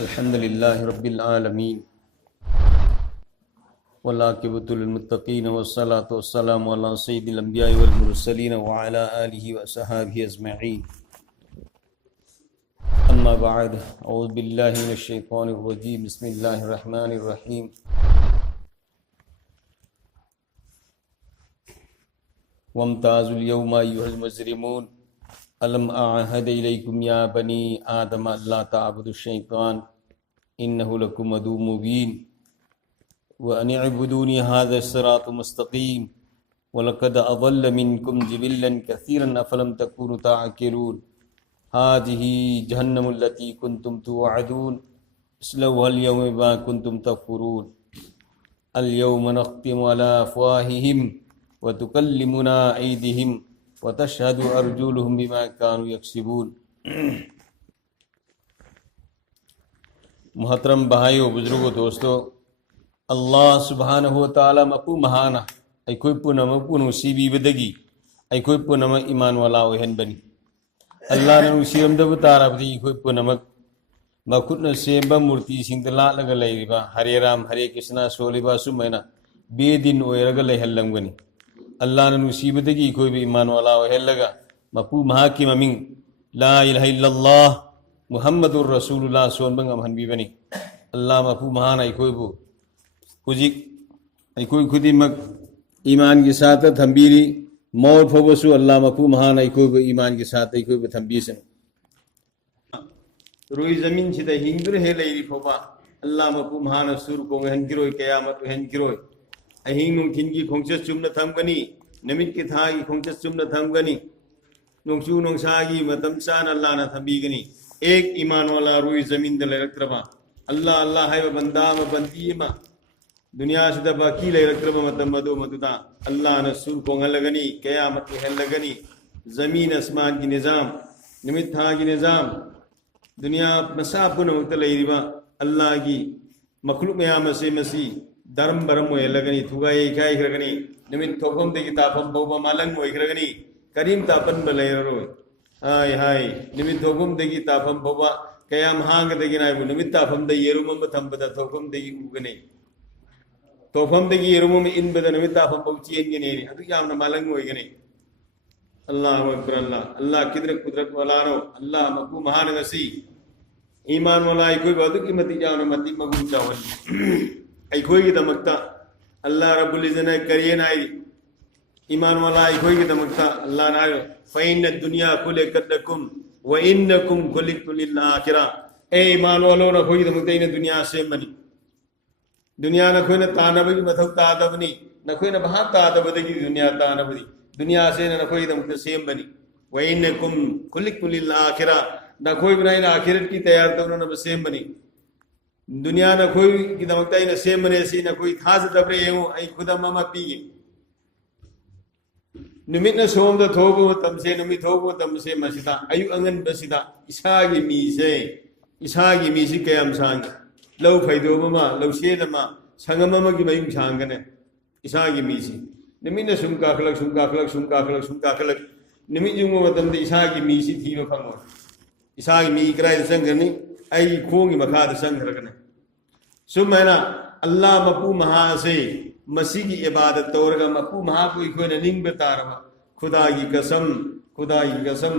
अल्हम्दुलिल्लाहि रब्बिल आलमीन वल्लाकिबतु लिलमुत्तकीन वस्सलातु वस्सलामु अला सय्यिदिल अंबियाइ वल मुरसलीन व अला आलिहि व अस्हाबिहि अजमईन। अम्मा बअद, औज़ु बिल्लाहि मिनश शैतानिर रजीम, बिस्मिल्लाहिर रहमानिर रहीम। वम्ताज़ुल यौमा अय्युहल मुजरिमून अलम अअहद इलैकुम या बनी आदम अल्ला तअबुदुश शैतान इन्नहु लकुम अदुव्वुम मुबीन व अन इअ्बुदूनी हाज़ा सिरातुम मुस्तक़ीम व लक़द अज़ल्ल मिनकुम जिबिल्लन कसीरन अफ़लम तकूनु तअक़िलून हाज़िही जहन्नमुल लती कुन्तुम तुअदून इस्लौहा अल-यौम बिमा कुन्तुम तकफ़ुरून अल यौम नख़्तिमु अला अफ़वाहिहिम व तुकल्लिमुना ऐदिहिम व तशहदु अर्जुलुहुम बिमा कानू यक्सिबून। मोहतरम भाइयों, बुजुर्गों, दोस्तों, अल्लाह सुब्हानहु व तआला मपू महाना अखोई पुनम नुसीबीबदगी अखोई पुनम ईमान वाला ओहनबनी। अल्लाह ने नुसीरमदब तारबदी अखोई पुनमक मखुतना सेंबा मूर्ति सिंगदा लाटलगा लैरिबा हरे राम हरे कृष्ण सोलिबा सुमैना बेदिन ओइरगा लैहल्लमगनी। अल्लाह ने नुसीबदगी अखोई ईमान वाला ओहल्लगा मपू महाकी ममिंग ला इलाहा इल्लल्लाह मुहम्मदुर रसूलुल्लाह सोनबंग अमहनबीबनी। अल्लाह मपू महाना अखोईबु हुजिक अखोई खुदिमक ईमान के साथ थंबीरी मौत फोबसु अल्लाह मपू महाना अखोईबु ईमान के साथ अखोईबु थंबीसन। रुई जमीन सिदा हिंदुर हे लैरी फोबा अल्लाह मपू महाना सुर को हनगिरोय कयामत हनगिरोय अहिंग नुंथिनगी खोंचस चुमना थमगनी नमित की थागी खोंचस चुमना थमगनी नोंसु नोंसागी मतम चान अल्लाह ना थंबीगनी। एक ईमान वाला रुई जमीन द लैरक्तरबा अल्लाह अल्लाह है बंदा म बंदी मा दुनिया से बाकी लैरक्तरबा मतम मदो मदुदा अल्लाह ने सुर को हलगनी कयामत हलगनी जमीन आसमान की निजाम नमित था की निजाम दुनिया मसापुन वक्त लैरिबा अल्लाह की मखलूक मयाम से मसी धर्म बरम लगनी थुगा इकाई खरगनी निमित थोपम दे तापम बोबा मालंग खरगनी करीम तापन बलैरो हाय हाय निमित थोपम दे तापम बोबा कयाम हांग दे नाइबु निमित तापम दे येरुम थंबदा थोपम दे उगने थोपम दे येरुम इन बद निमित तापम बौ चेनगने अदु यामना मालंग ओइगने। अल्लाह अकबर अल्लाह अल्लाह किदर कुदरत वालानो अल्लाह मकू महान गसी ईमान वाला कोई बात की मति जावना मति मगु चावल अखोई की दमकता अल्लाह रब्बुल इज्जत ने करिए नाई ईमान वाला अखोई की दमकता अल्लाह नायो फ़इन्न दुनिया खुलिक़तलकुम व इन्नकुम खुलिक़तुम लिल आखिरा। ए ईमान वालों ना खोई दमकता इन दुनिया से बनी दुनिया ना खोई ना तानबगी मथक तादबनी ना खोई ना बहा तादबदी दुनिया तानबदी दुनिया से ना खोई दमकता सेम बनी व इन्नकुम खुलिक़तुम लिल आखिरा ना खोई बनाई ना आखिरत की तैयार तो उन्होंने सेम बनी दुनिया न कोई की दमकता न सेम बने सी न कोई खास दबरे हूं आई खुदा मामा पीगे निमित न सोम द थोबो तम से नमि थोबो तम से मसिता अयु अंगन बसिता इसागी मी से कयाम सांग लव फैदो ममा लव से लमा संगम ममा की मयुं सांगने इसागी मी से निमित न सुम काखलक निमित जुंगो मतम द इसागी मी से थीनो फंगो इसागी मी कराय संगनी आई खोंगी मखा द संगरगने सुमैना अल्लाह मपू महा से मसीह की इबादत तोरगा मपू महा को कोई न निंग बतारवा खुदा की कसम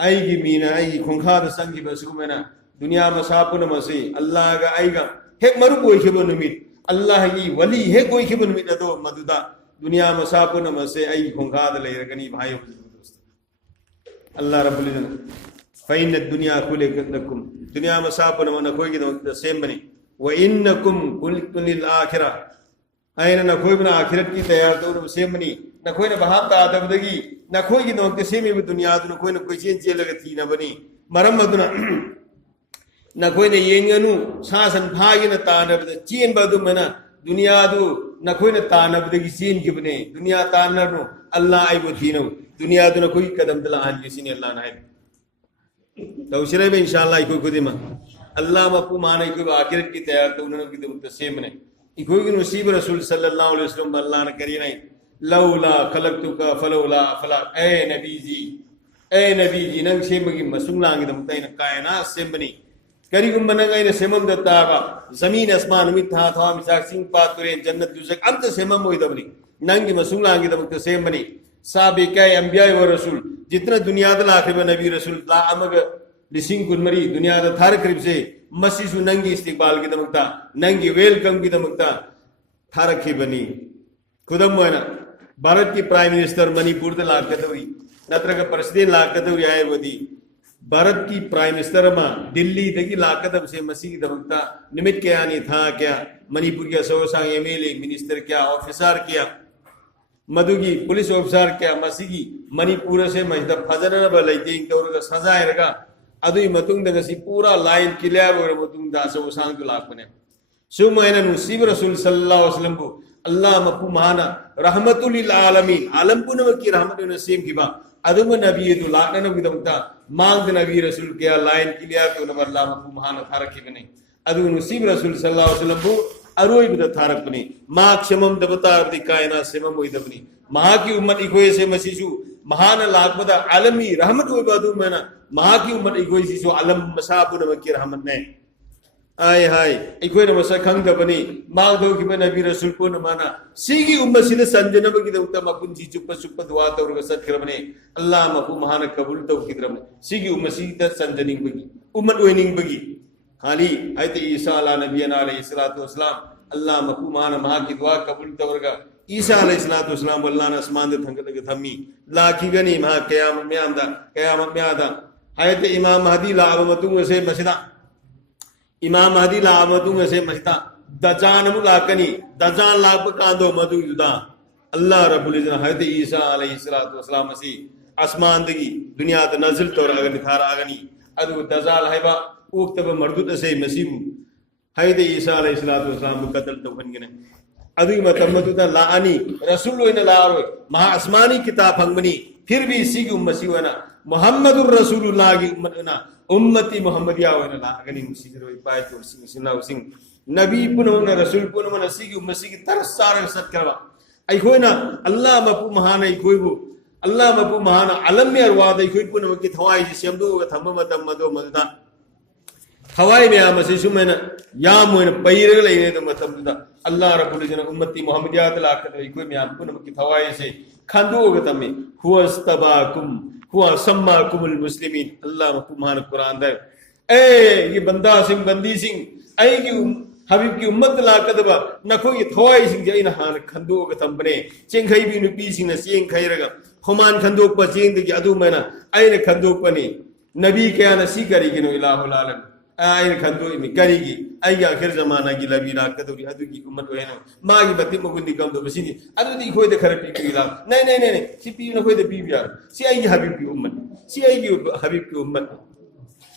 आई की मीना आई की खोंखा द संगी बसुमैना दुनिया मसापुन मसी अल्लाह का आईगा हे मरु कोई खिबो निमित अल्लाह की वली है कोई खिबो निमित दो मदुदा दुनिया मसापुन मसे आई खोंखा द लेरगनी भाई दोस्त अल्लाह रब्बुल इज्जत फ़इन्न दुनिया खुलिक़तलकुम दुनिया मसापुन मन कोई की द सेम बनी व इन्नकुम खुलिक़तुम लिल आखिरा आयना न कोई बना आखिरत की तैयार तो सेम बनी न कोई न बहा तादबदगी न कोई की नोक सेमी दुनिया न कोई चेन चेलगा थी न बनी मरम मदुना न कोई न येंगनु सासन भागी न तानबद चेन बदु मना दुनिया दु न कोई न तानबदगी चेन की बने दुनिया ताननो अल्लाह आइबो थीनो दुनिया दु न कोई कदम दला हाल किसी अल्लाह ना तो उशरे में इंशाअल्लाह कोई खुदिमा अल्लाह मपू माने कोई आखिरत की तैयार तो उन्होंने की तो सेम ने कोई की नसीब रसूल सल्लल्लाहु अलैहि वसल्लम अल्लाह ने करी नहीं लौला खलक़तुका फलौला फला ए नबी जी नंग सेम की मसुंग लांग दम तैन कायनात सेम बनी करीगुम नंगाइन सेमम दत्तागा जमीन आसमान मिथ था था मिसाक सिंह पा तुरेन जन्नत दुजक अंत सेमम होइदबनी नंगी मसुंगलांगी दमक सेमबनी साबे काय अंबिया व रसूल जितना दुनिया द लाखिब नबी रसूल ला अमग लिसिंग कुनमरी दुनिया द थार करीब से मसीसु नंगी इस्तिकबाल की दमकता नंगी वेलकम की दमकता थारखी बनी खुदम मना भारत की प्राइम मिनिस्टर मणिपुर द लाकतवरी नत्रग प्रेसिडेंट लाकतवरी आयुर्वेदी भारत की प्राइम मिनिस्टर दिल्ली दगी लाकदब से मसी की दमकता निमित क्या नहीं था क्या मणिपुर के सोसा एमएलए मिनिस्टर क्या ऑफिसर क्या मधुगी पुलिस ऑफिसर क्या मसी की मणिपुर से मजद फजन बलैते तौर सजाएगा अदुई मतुंग दगसी पूरा लाइन क्लियर हो मतुंग दा सोसांग तो लाकने सुमैना नुसीब रसूल सल्लल्लाहु अलैहि वसल्लम को अल्लाह मपु महाना रहमतुल लिल आलमीन आलम पुनम की रहमत नसीब की बा अदम नबी तो लाकन नबी दमता मांग नबी रसूल के लाइन क्लियर तो नबर अल्लाह मपु महाना थारकी बने अदु नुसीब रसूल सल्लल्लाहु अलैहि वसल्लम को अरोई बिद थारक बने मा क्षमम दबता अर्दी कायना सेमम होई दबनी महा की उम्मत इकोय से मसीसु महान लाकबदा आलमी रहमत हो बादू मना महा की उम्मत इकोय सिसु आलम मसाबु नम की रहमत ने आय हाय इकोय न मसा खंग दबनी मांग दो की नबी रसूल को न माना सीगी उम्मत सिद संजनब की दउता मकुंजी चुप चुप दुआ तौर सत करबने अल्लाह मपु महान कबूल तो की तरफ सीगी उम्मत सिद संजनिंग बगी उम्मत ओइनिंग बगी खाली आयते ईसा अला नबीना अलैहिस्सलातु वस्सलाम अल्लाह मपु महान महा की दुआ कबूल तौरगा ईसा अलैहिस्सलातु वस्सलाम अल्लाह न आसमान दे थंग लगे थम्मी लाखी गनी महा क़यामत में आदा आयते इमाम महदी ला अमतुंग से मसदा इमाम महदी ला अमतुंग से मसदा दजान मुलाकनी दजान लाप कांदो मधु युदा अल्लाह रब्बुल इज्जत आयते ईसा अलैहिस्सलातु वस्सलाम मसी आसमान दगी दुनिया द नज़ल तौर अगनी थारा अगनी अदु दजाल हैबा उक्तब मर्दुत से मसीबु हैदे ईसा अलैहिस्सलातु वस्सलाम कत्ल तो फनगने अदु मतमतुदा लानी रसूल ओइना लारो महा आसमानी किताब फंगमनी फिर भी सीगी उम्मसी वना मुहम्मदुर रसूलुल्लाह की उम्मतना उम्मती मुहम्मदिया ओइना लागनी मुसीरो पाय तो सिना सिंह नबी पुनोना रसूल पुनोना सीगी उम्मसी की तरस सार सत करवा अइखोइना अल्लाह मपु महान अइखोइबु अल्लाह मपु महान अलम में अरवाद अइखोइ पुनम की थवाई सेमदो थम्म मतम मदो मददा हवाई में आमसे सुमेना याम मोइन पैरग लेने तो मतलब अल्लाह रब्बुल इज्जत उम्मती मुहम्मदिया तला कर कोई में आप पुनम की थवाई से खांदो गतमे हुवा अस्तबाकुम हुआ सम्माकुमुल मुस्लिमीन अल्लाह मकुमान कुरान दे ए ये बंदा सिंह बंदी सिंह आई की हबीब की उम्मत ला कदबा नखो ये थवाई सिंह जैन हान खांदो गतमने चेंखई भी नुपी सिंह चेंग खैरगा हुमान खांदो प चेंग दगी अदु मना आइन खांदो पनी नबी के आना सी करी कि नो इलाहुल आलम आइन खंदो इमी करीगी आई आखिर जमाना की लबी रात कदोरी अदु की उम्मत वेनो मागी बत्ती मगुंदी कम तो बसिनी अदु दी खोय दे खरे पी ला नहीं सी पी न खोय दे पी बिया सी आई हबीब की उम्मत सी आई की हबीब की उम्मत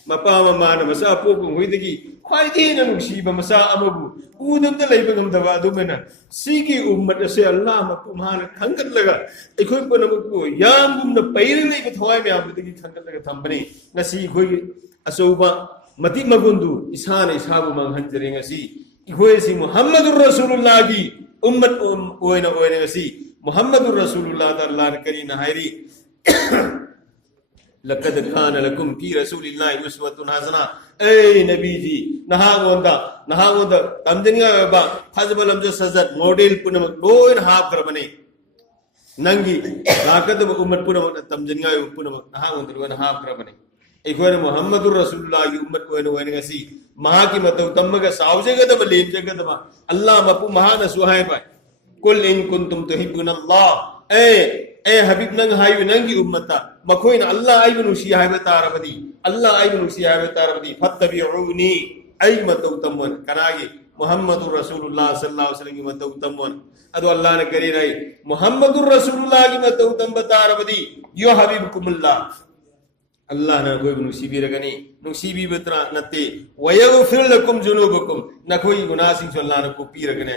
मपा ममा न मसा पोको खोय दगी खोय दे न नुसी ब मसा अमबु उदम दे लेब गम दवा दु मेना सी की उम्मत से अल्लाह मपु मान खंगत लगा इखोय को नमको याम गुम न पैरे ले थवाय में आप दगी खंगत लगा थंबने नसी खोय असौबा मती मगुंदु इसान इसाबु मंगहंजरे ngasi इखोय सी मुहम्मदुर रसूलुल्लाह की उम्मत ओइना ngasi मुहम्मदुर रसूलुल्लाह अल्लाह ने करी न हायरी लक़द कान लकुम फी रसूलिल्लाहि उस्वतुन हसना ए नबी जी नहागोंदा तमजनिया बा फजबलम जो सजत मॉडल पुनम लोइन हाफ करबने नंगी लाकद उम्मत पुनम तमजनिया पुनम नहागोंदा लोइन हाफ करबने इखोन मुहम्मदुर रसूलुल्लाह की उम्मत को वनगसी महा की मतौ तम्मग सावजेगदब लेमजेगदब अल्लाह मपु महा न सुहाय पाय कुल इन कुंतुम तुहिब्बुनल्लाह ए हबीब नंग हाय नंगी उम्मता मखोइन अल्लाह आइबनु शिहाय बतारबदी अल्लाह आइबनु शिहाय बतारबदी फत्तबिउनी आई मतौ तम्मन कनागी मुहम्मदुर रसूलुल्लाह सल्लल्लाहु अलैहि वसल्लम की मतौ तम्मन अदु अल्लाह ने करी रही मुहम्मदुर रसूलुल्लाह की मतौ तम बतारबदी यो हबीबकुमुल्लाह अल्लाह ने कोई नुसीबी रगनी नुसीबी बतरा नते वयगफिर लकुम जुनूबकुम न कोई गुनाह सिंह अल्लाह ने को पी रगने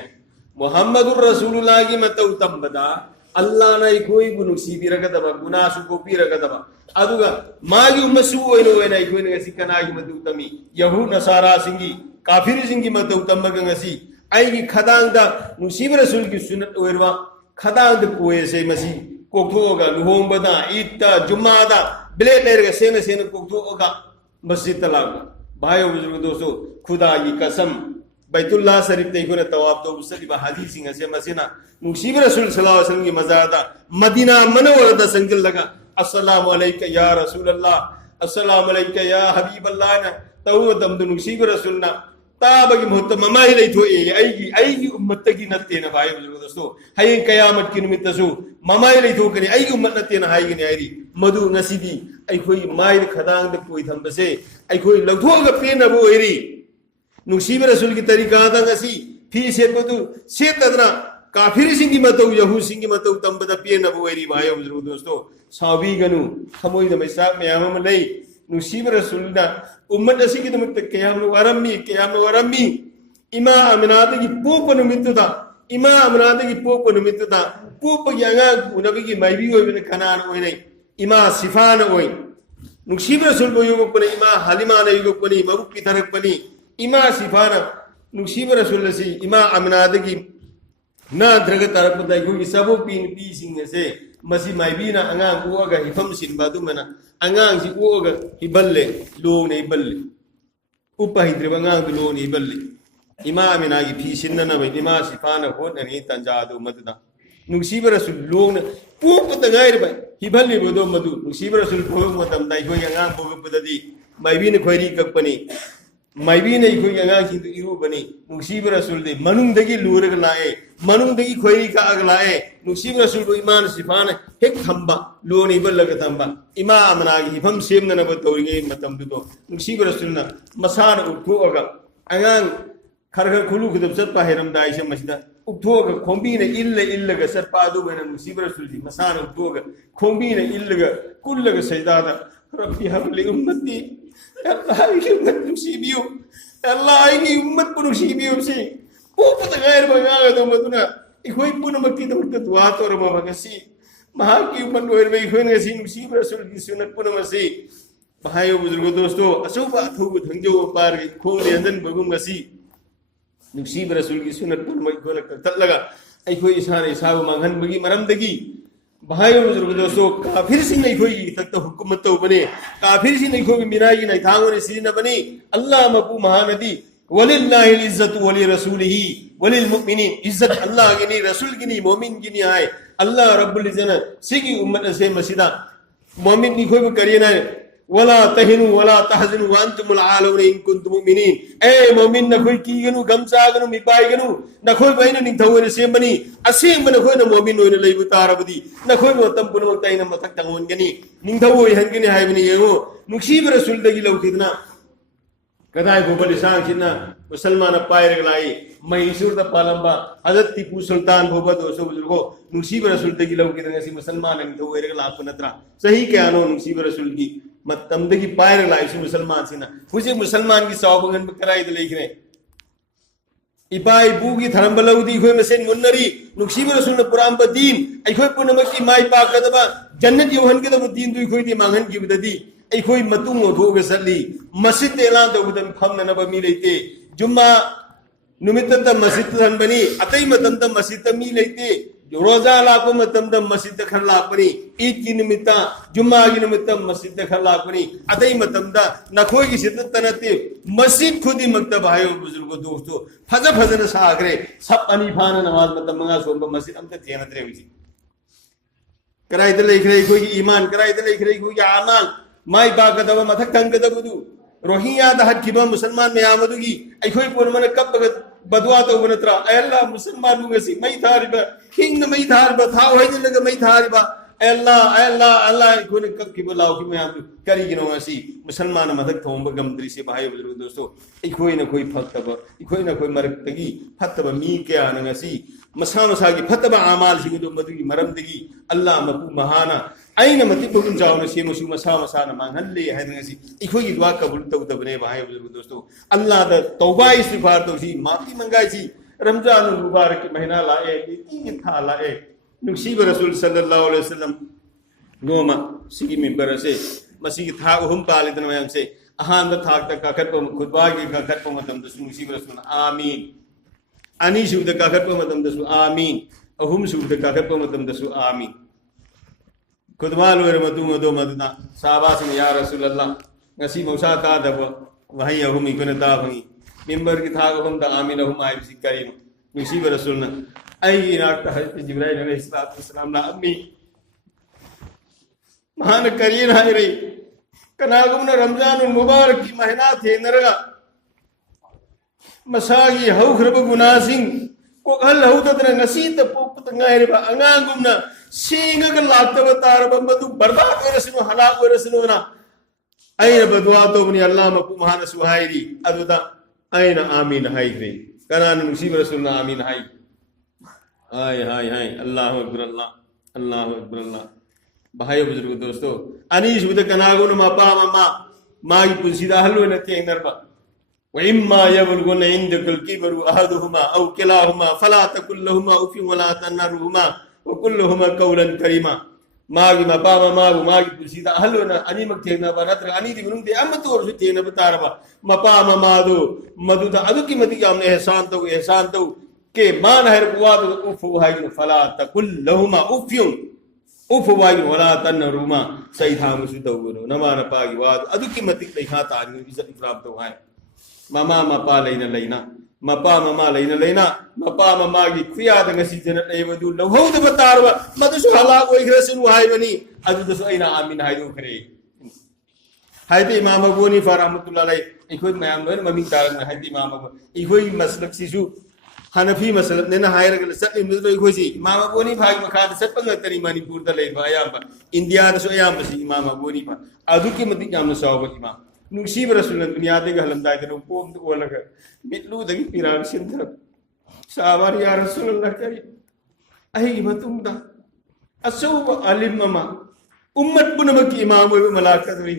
मुहम्मदुर रसूलुल्लाह की मतौ तम बदा अल्लाह ने कोई नुसीबी रगदबा गुनाह सु को पी रगदबा अदुगा मागी उम्मसु ओइनो ओइना कोई ने सिकना की मतौ तमी यहू नसारा सिंगी काफिर सिंगी मतौ तम गंगसी आई की खदांग दा नुसीब रसूल की सुन्नत ओइरवा खदांग द कोए से मसी कोठोगा लुहोंबदा ईद जुम्मादा ब्लेड लेरगा सेन कोठोगा मस्जिद तलाग भाइयों बुजुर्ग दोस्तों खुदा की कसम बैतुल्लाह शरीफ ते इखोना तवाफ तो सलीबा हाजी सिंह से मसीना मुसीब रसूल सल्लल्लाहु अलैहि वसल्लम की मज़ारदा मदीना मनवरदा संगल लगा अस्सलामु अलैका या रसूल अल्लाह अस्सलामु अलैका या हबीब अल्लाह ना तऊ दमदु मुसीब रसूलना ताबगी मोहत ममाई लेथो आई उम्मत की नत्ते ना भाई बुजुर्ग दोस्तों हय कयामत की निमित्त सु ममाई लेथो कनी आई उम्मत नत्ते ना हाई गनी आईरी मधु ngasiदी अखोई माई खदांग द कोई थंबसे अखोई लौथोग पेनबो ओइरी नुसीब रसूल की तरीका दा ngasi फी सेतबदु सेतदना काफिर सिंगी मतौ यहू सिंगी मतौ तंबदा पेनबो ओइरी भाई बुजुर्ग दोस्तों सावी गनु खमोई द मैसा मयाम लई नुसीब रसूलना उम्मत असिगी दमत कयाम वरमी इमा अमनाद की पोप नुमित्तुदा इमा अमनाद की पोप नुमित्तुदा पोप यांगा उनबी की माइबी ओइबन खनान ओइनै इमा सिफान ओइ नुसीब रसूल बो युगो पने इमा हलिमा ने युगो पने मबुक की तरक पने इमा सिफाना नुसीब रसूल से इमा अमनाद की ना द्रग तरक दा युगी सबो पीन पी सिंग से मसी माइबीना अंगांग उगा हिफम सिनबा दुमना अंगांग सि उगा हिबल्ले लोग ने हिबल्ले उप हिद्रे अंगांग लोग ने हिबल्ले इमा अमिना की फी सिनना बे इमा सिफाना होत ने तंजा दो मददा नुसीब रसूल लोग ने पुप तगाइर बे हिबल्ले बदो मदु नुसीब रसूल भोग मतम दाइ होय अंगांग भोग पददी माइबीने खोरी कपनी माइबीने इखोय अंगांग सिंदु इरु बनी नुसीब रसूल दे मनुंगदगी लूरग लाए मनुंगदगी खोरी का अग लाए नुसीब रसूल को ईमान सिफान हेक थंबा लोनी बल्लग थंबा इमा अमनागी हिफम सेमना नब तौरिगे मतम दुदो नुसीब रसूलना मसान उठोगा अंगांग खरखर खुलु खुदब सत्पा हेरम दाइसे मसिदा उठोगा खोंबीने इल्लग सत्पा दुबना नुसीब रसूल दी मसान उठोगा खोंबीने इल्लग कुल्लग सजदादा रब्बी हबली उम्मती अल्लाह की उम्मत नुसीबियो अल्लाह की उम्मत नुसीबियो से पोप तगाइर बगा दो मदुना इखोई पुनमक्ति दमत दुआ तोर मगसी महा की उम्मत ओइर बे इखोई ngasi नुसीब रसूल की सुन्नत पुनमसी भाइयों बुजुर्गों दोस्तों असुबा थुग थंजो पार खोल लेंदन बगुम ngasi नुसीब रसूल की सुन्नत पुनम इखोन कतल लगा इखोई इसाने इसाब मांगन बगी मरमदगी भाइयों बुजुर्ग दोस्तों काफिर सिंह इखोई तक तो हुकूमत तो बने काफिर सिंह इखोई मिनाई नहीं थांगो ने सीना बनी अल्लाह मकू महानदी वलिल्लाहिल इज्जतु वली रसूलिही वलिल मुमिनीन इज्जत अल्लाह की नहीं रसूल की नहीं मोमिन की नहीं आए अल्लाह रब्बुल इज्जत सिगी उम्मत से मसीदा मोमिन इखोई को करिए ना वला तहिनु वला तहजनु वअंतुमुल आलून इन कुंतुम मुमिनीन ए मोमिन नखोई कीगनु गमसागनु मिपाइगनु नखोई बैन निंथौने सेमबनी असेंब नखोई न मोमिन ओइने लैबु तारबदी नखोई मतम पुनमक ताइना मथक तंगोनगनी निंथौई हनगनी हाइबनी येगो नुसीब रसूल दगी लौखिदना कदाई गोबल सांगसिना मुसलमान पायरग लाई मैसूर द पालंबा हजरत टीपू सुल्तान भोबा दोसो बुजुर्गो नुसीब रसूल दगी लौखिदना ngasi मुसलमान निंथौइरग लाप नत्रा सही क्यानो नुसीब रसूल की मतमदगी पायरग लाई सु मुसलमान सिना हुजे मुसलमान की सौबगन कराई द लेखने इपाई बुगी थरंबलौदी खोय मसेन मुन्नरी नुसीब रसूल पुराम बदीन अखोय पुनमकी माई पाकदबा जन्नत योहन के दब दीन दुई खोय दी मांगन की बददी अखोय मतुंग ओथोग सल्ली मस्जिद एलान तबदम फमनब मी लेते जुम्मा नुमित मस्जिद थनबनी अतई मतम त मस्जिद मी लेते रोजा लाप मतम द मस्जिद खर लापनी ईद की निमित्त जुम्मा की निमित्त मस्जिद खर लापनी अतई मतम द नखोय की सिद्दत तनते मस्जिद खुदी मक्तब भाइयों बुजुर्गों दोस्तों फजन सागरे सब अनीफान नमाज मतम मंगा सोम मस्जिद अमत थेनत्रे हुई कराई द लेख रही कोई ईमान कराई द लेख रही कोई अमाल माई बागदब मथक तंगदबदु रोहिंग्या द हटखिबा मुसलमान मयामदुगी अखोय पुनमन कब बदवा तो बनत्रा अल्लाह मुसलमान मुगसी मई थारिबा हिंग मई थारिबा था होइने लग मई थारिबा अल्लाह अल्लाह अल्लाह कोने कब की बलाव की मैं करी गिनो ngasi मुसलमान मदक थोंब गमद्री से भाई बुजुर्ग दोस्तों इखोई न कोई फतब इखोई न कोई मरकतगी फतब मी क्या न ngasi मसा मसा की फतब अमाल सिंग दो मदुगी मरमदगी अल्लाह मकू महाना आइना मति बुकुम जावना से मसु मसा मसा न मांगन ले है ngasi इखोई दुआ कबूल तबने भाई बुजुर्ग दोस्तों अल्लाह द तौबा इस्तिगफार तो सी माफी मंगाई सी रमजान मुबारक के महीना लाए इतनी था लाए नुसीब रसूल सल्लल्लाहु अलैहि वसल्लम नोमा सिगी मिंबर से मसी था उहुम पालिदन मयम से अहान द थाक तक काखत को खुतबा के काखत को मतम द नुसीब रसूल आमीन अनि शुद्ध काखत को मतम द आमीन अहुम शुद्ध काखत को मतम द आमीन खुतबा लोर मतु मदो मदना साहबा से या रसूल अल्लाह ngasi mausa ta da वही अहुम इकोने ता भंगी मिंबर की था अहुम दा आमीन अहुम आई बिसी करीम मुसीब रसूल ना आई नाक हजरत जिब्राइल अलैहिस्सलाम ना अम्मी महान करीन हाय रही कनागुम ना रमजान मुबारक की महीना थे नरगा मसागी हौख्रब गुनासिंग को हल हौदतना नसीत पोपत ngaireba angangumna singaga laktaba taraba madu barbad oirasinu halak oirasinu na aina badwa tobni allah maku mahana suhairi aduda aina amin haigre kanan musib rasulna amin hai hai allahu akbar allahu akbar allah bahai buzurg dosto anish buda kanaguna ma pa ma magi punsida halu na te narba وإما يبلغن عندك الكبر أحدهما أو كلاهما فلا تقل لهما أف ولا تنهرهما وقل لهما قولا كريما ماغي ما باما ماغي بسيدا هلونا أني مكتينا بناتر أني دي منهم دي أما تور ستينا بتاربا ما باما مادو مدودا أدو كي متي كامن إحسان تو كي ما نهر قوات أف وهاي فلا تقل لهما أف وهاي ولا تنهرهما سيدا مسودو نما نباغي واد أدو كي متي ليها تاني إذا إفرام تو هاي mama mapa leina mapa leina mapa mama gi kriya da ngasi jana leiba du lo hod batarwa madu su hala oi grasin wahai bani adu su aina amin haidu khare haiti imam abu ni rahmatullah alai ikoi mayam no mami tarang haiti imam abu ikoi maslak sisu hanafi maslak ne na haira gal sat im do ikoi si imam abu ni bhag makha da sat pang tari manipur da leiba ayam india da su ayam si imam abu ni pa adu ki mati kam na sawa imam नुसीब रसूल दुनिया दे गलम दाय दे pome तो लग बितलू दगी पिराग सिंधर सावर या रसूल अल्लाह करी अहि मतुम दा असौब अलिम ममा उम्मत पुनम की इमाम वे मलाकत री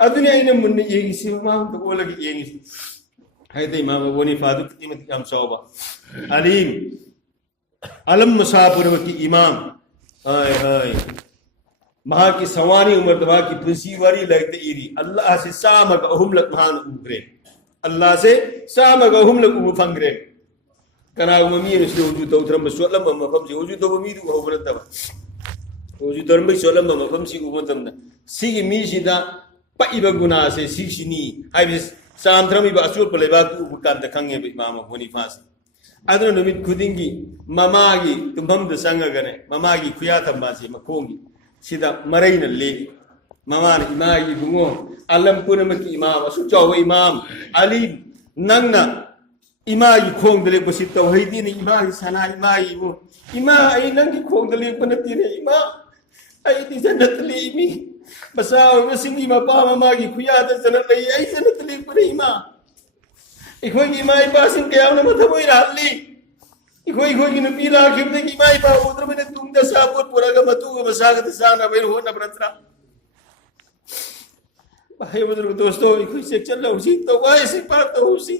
अदुनिया इन मुन येगी सी माम तो लग येगी है दे इमाम वनी फादु कीमत काम सौबा अलीम अलम मुसाफिर की इमाम हाय महा की सवानी उम्र दवा की पुंसी वारी लगते इरी अल्लाह से सामग अहुम लक महान उग्रे अल्लाह से सामग अहुम लक उब फंग्रे कना ममी रसलो उजु तो धर्म सोलम मफम से उजु तो ममी दु होबन तब उजु धर्म सोलम मफम से उब तम सिगी मी सिदा पाइब गुना से सिसिनी हाइबे साम धर्मी बा असुर पलेबा तु उब कांत खंगे बे इमाम बोनीफास अदन नुमित खुदिंगी ममागी तुम्भम द संगगने ममागी खुया थम्बा से मखोंगी सिदा मरैन ले ममान इमाई बुंगो अलम पुनम की इमाम असु चाव इमाम अली नंगना इमाई खोंग दले बसि तो हैदी ने इमाई सना इमाई वो इमा आई नंग की खोंग दले पनती ने इमा आई ती जन्नत ले इमी बसा वसिंगी मपा ममा की खुया त जन्नत ले आई जन्नत ले पने इमा इखोई इमाई पासिन के आवना मथबोई राली इखोई की नुपीला खिबदे की माई पा उधर में तुम द साबुत पुरागा मतु बसागत साना बेर हो न ब्रतरा भाई बुजुर्ग दोस्तों इखोई से चल उसी तो वाई से पार तो उसी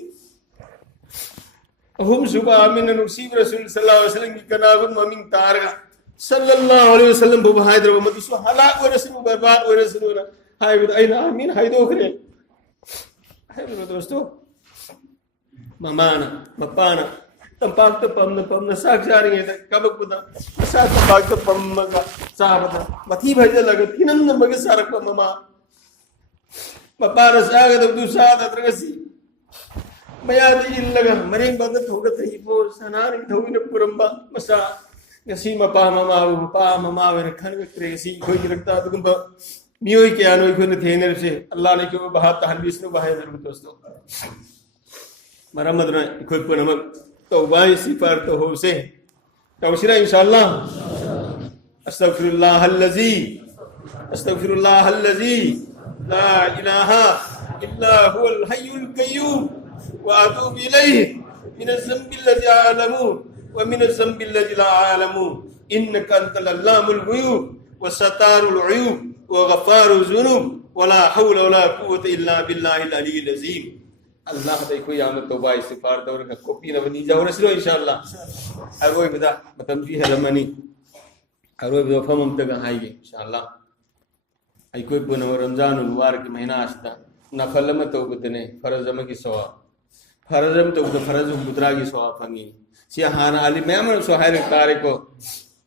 हम सुबह आमीन नसीब रसूल सल्लल्लाहु अलैहि वसल्लम की कनागुन ममिन तारगा सल्लल्लाहु अलैहि वसल्लम बु हायदर व मतु हलाक व रसूल बर्बाद व रसूल हाय बुद आईना आमीन हाय दो खरे हाय बुजुर्ग दोस्तों ममाना मपाना तंपाक तो पमना साग जा रही है कबक बुदा साग तंपाक तो पम का साबदा मथी भजे लगे थिनम न मगे सारक ममा मपार साग तो दु साद अत्रगसी मया दी लगा मरे बद थोगत ही पो सनार थोगी न पुरंबा मसा गसी मपा ममा वे खन क्रेसी कोई रखता तो गुम मियोई के आनो को ने थेनर से अल्लाह ने को बहा तहन विष्णु बहा दोस्तों मरमद न कोई पुनम तो वाई सिफार तो हो से तवशिरा इंशाअल्लाह अस्तगफिरुल्लाह अल्लज़ी ला इलाहा इल्ला हुवल हय्युल क़य्यूम व अतूबु इलैहि मिनज़ ज़ंबि अल्लज़ी अअलमु व मिनज़ ज़ंबि अल्लज़ी ला अअलमु इन्नका अंतल अल्लामुल गुयूब व सतारुल उयूब व गफ़ारुज़ ज़ुनूब व ला हौला व ला कुव्वता इल्ला बिल्लाहिल अलिय्यिल अज़ीम अल्लाह देखो यामत तौबा इस्तिगफार दौर का कॉपी न बनी जाओ रसलो इंशाअल्लाह अरोय बदा मतम फी हलमनी अरोय बदा फमम तक आएंगे इंशाअल्लाह आई कोई पुन रमजानुल मुबारक महीना आस्ता नफल में तौबतने फरजम की सवा फरजम तो फरज मुद्रा की सवा फंगी सी हाना अली मैं सोहाय तारे को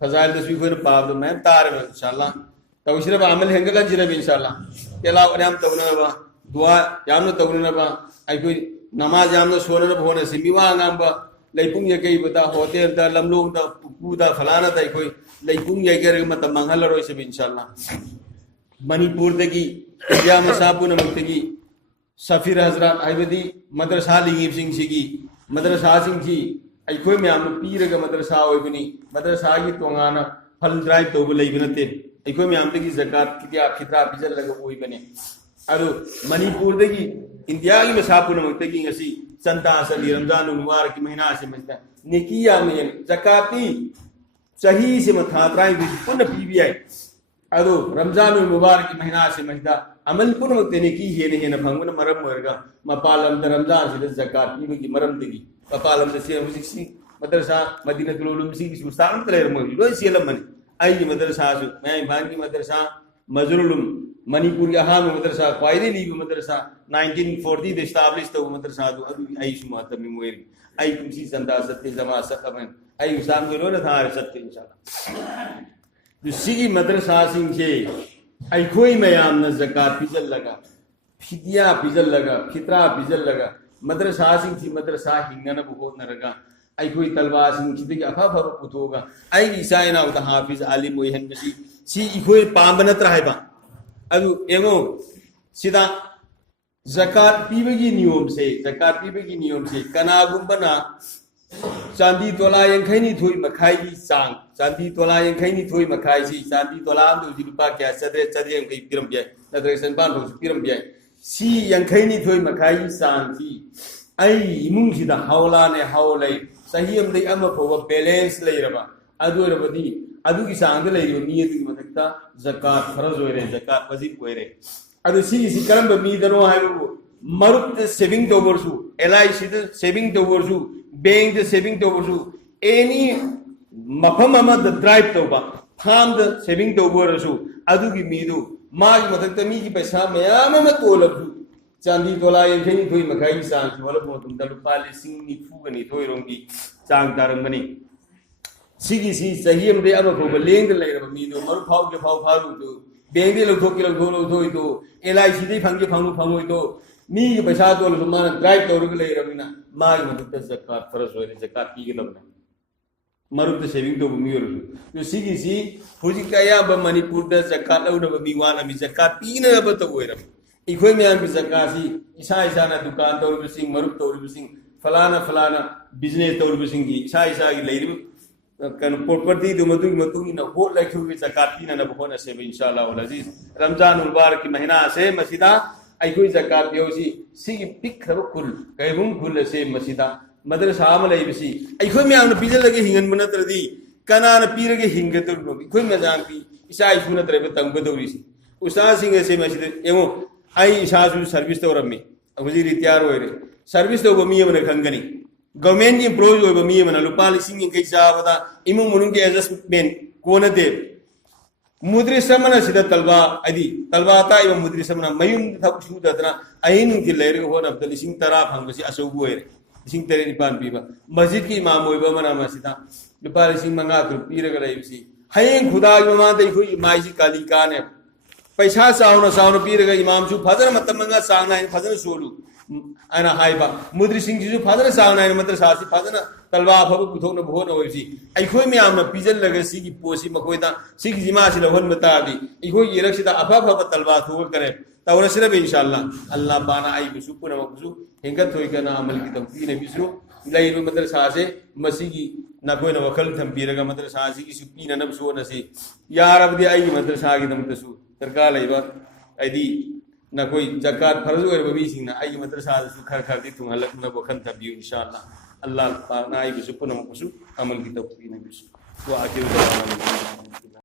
फजाइल दसवी को पाप मैं तार में इंशाअल्लाह तवशिरा अमल हेंगला जिरब इंशाअल्लाह केला नाम तवना दुआ यामना तौरनबा अखोई नमाज यामना सोनना होना से मिवा ngamba leitung ye kai bata hotel da lamlong da pupu da falana da अखोई leitung ye ger matam manghalaroi se inshallah manipur dagi india masapuna muktagi safir hazrat aibadi madrasa lingib sing sigi madrasa sing ji अखोई ma'am पीरगा मदरसा होइबनी मदरसा की तोंगाना फल drive तौब लेबनते अखोई ma'am दगी ज़कात कितिया खित्रा puzzle लगा होइबने अदु Manipur दगी India की मसापुन मक्तगी ngasi चंदा सली रमजान मुबारक की महीना से मस्ता नेकिया में ज़काती सही से मथा त्राई भी पुन पीबीआई अदु रमजान मुबारक की महीना से मस्ता अमल पुन मक्ते नेकी हेने हेने भंगुन मरम मरगा मपालम द रमजान से ज़कात पीबी की मरम दगी कपालम से हुजिक्सी मदरसा मदीनतुल उलूम सी सुस्तान तलेर मग लोय सेलम मन आई मदरसा सु मैं भान की मदरसा मजरुलुम मणिपुर के हाम मदरसा क्वाइदे लीब मदरसा 1940 दे एस्टैब्लिश तो मदरसा दु अदु आई सु महत्व में मोइर आई कुसी संता सत्य जमा सकमन आई उसाम के लोन था सत्य इंशाल्लाह दु सिगी मदरसा सिंह के आई कोई मयाम न ज़कात पिजल लगा फिदिया पिजल लगा फित्रा पिजल लगा मदरसा सिंह थी मदरसा हिंगना बहुत नरगा आई कोई तलबा सिंह थी कि अफा फब पुथोगा आई ईसाइना उत हाफिज आलिम ओहन मसी सी इकोई पांबनत रहबा अब एमो सिदा ज़कात पीबगी नियम से कनागुंबना चांदी तोला यंखैनी थोई मखाई की सांग चांदी तोला यंखैनी थोई मखाई सी चांदी तोला दु रुपा क्या चदरे चदरे यंखै पिरम बिया नदरे सनबान हो पिरम बिया सी यंखैनी थोई मखाई सांग सी आई इमुंग सिदा हावला ने हावलै सही अमदे अमा फोव बैलेंस लेरबा अदुरबदी अदुगी सांग लेरिबो मी अदुगी मथक्ता ज़कात फरज होइरे ज़कात वाजिब होइरे अदु सी करम मी दनो हाइबो मरुप सेविंग तोबरसु एलआईसी द सेविंग तोबरसु बैंक द सेविंग तोबरसु एनी मफम अमा द ड्राइव तोबा फार्म द सेविंग तोबरसु अदुगी मीदु मागी मथक्ता मी की पैसा मयाम अमा तोलबसु चांदी तोला यंखैनी थोई मखाई सांग वाला बोतुम तलुपा लिसिंग निफुगनी थोई रोंगी चांग तारंगनी सिगी सी सही अमदे अमा फोब लेंग लेरबा मीदु मरु फाव के फाव फारु दु बैंक दे लौथोई तो एलआईसी दे फंगे फंगोई तो मी के पैसा तो मान ड्राइव तौर लेरबना मागी मथक्ता ज़कात फरज होइरे ज़कात पीगदबना मरुप सेविंग तो मी ओरसु तो सिगी सी हुजिक कया ब मणिपुर द ज़कात लौनब मी वाना मी ज़कात पीनब तो ओइरब इखोई म्याम की ज़कात सी इसा ना दुकान तौर बिसिंग मरुप तौर बिसिंग फलाना बिजनेस तौर बिसिंग की इसा की लेरिब कन प्रॉपर्टी दु मतुंगी ना होट लाइखु की ज़कात पीना न बहोना से इंशाअल्लाह वल अजीज रमजान मुबारक की महीना से मसीदा अखोई ज़कात योसी सिगी पिखरब कुल कैबुम कुल से मसीदा मदरसा अमा लेबिसी अखोई म्याम न पिजलगे हिंगन मनत्रदी कनाना पीरगे हिंगतुनो अखोई मजाम की इसा इशु नत्रबे तंगदौरिसी उस्ताद सिंह से मसीद एमो आई इसासु सर्विस तौरमी हुजी रिटायर होइरे सर्विस तौब मी अमन खंगनी गवर्नमेंट की एम्प्लॉय होइब मी अमन लुपा लिसिंग यंखै चाबदा इमुंग मनुंग के एडजस्टमेंट कोनदे मुद्रिसमना सिदा तलबा अदि तलबा ताइब मुद्रिसमना मयुम थक सुदतना अहिन की लेरे होन अब लिसिंग तरा फंगसी असौबु होइरे लिसिंग तरे निपान पीबा मस्जिद की इमाम होइब मना मसिदा लुपा लिसिंग मंगा तु पीरगा लेबिसी हयें खुदा की ममा दे खोई माइसी कालिकाने पैसा साउना पीरगा इमाम सु फजर मतमंगा सांगना फजर सोलू अना हाइबा मुद्री सिंह जी फजर सांगना मदरसा सी फजर तलवा फब पुथोन भोन होइसी अखोई म्याम पिजल लगे सी की पोसी मखोइदा सी की जिमा सी लहन मतादी अखोई येरक्सिदा अफा फब तलवा थो करे तवरसिरब इंशाअल्लाह अल्लाह बाना आई बिसु पुना मखसु हेंगत होई kana अमल की तंपी ने बिसु लैब मदरसा से मसी की नकोइना वखल थंपीरगा मदरसा सी की सुपी नब सोनसी या रब दे आई मदरसा की दमतसु सरकार लेबा अदी नकोई ज़कात फर्ज होइब बी सिंह आई मदरसा सु खर खर दी तुम हलक न बखन तबियो इंशाअल्लाह अल्लाह पाना आई बिसु पुना मखसु अमल की तंपी ने बिसु वा आखिर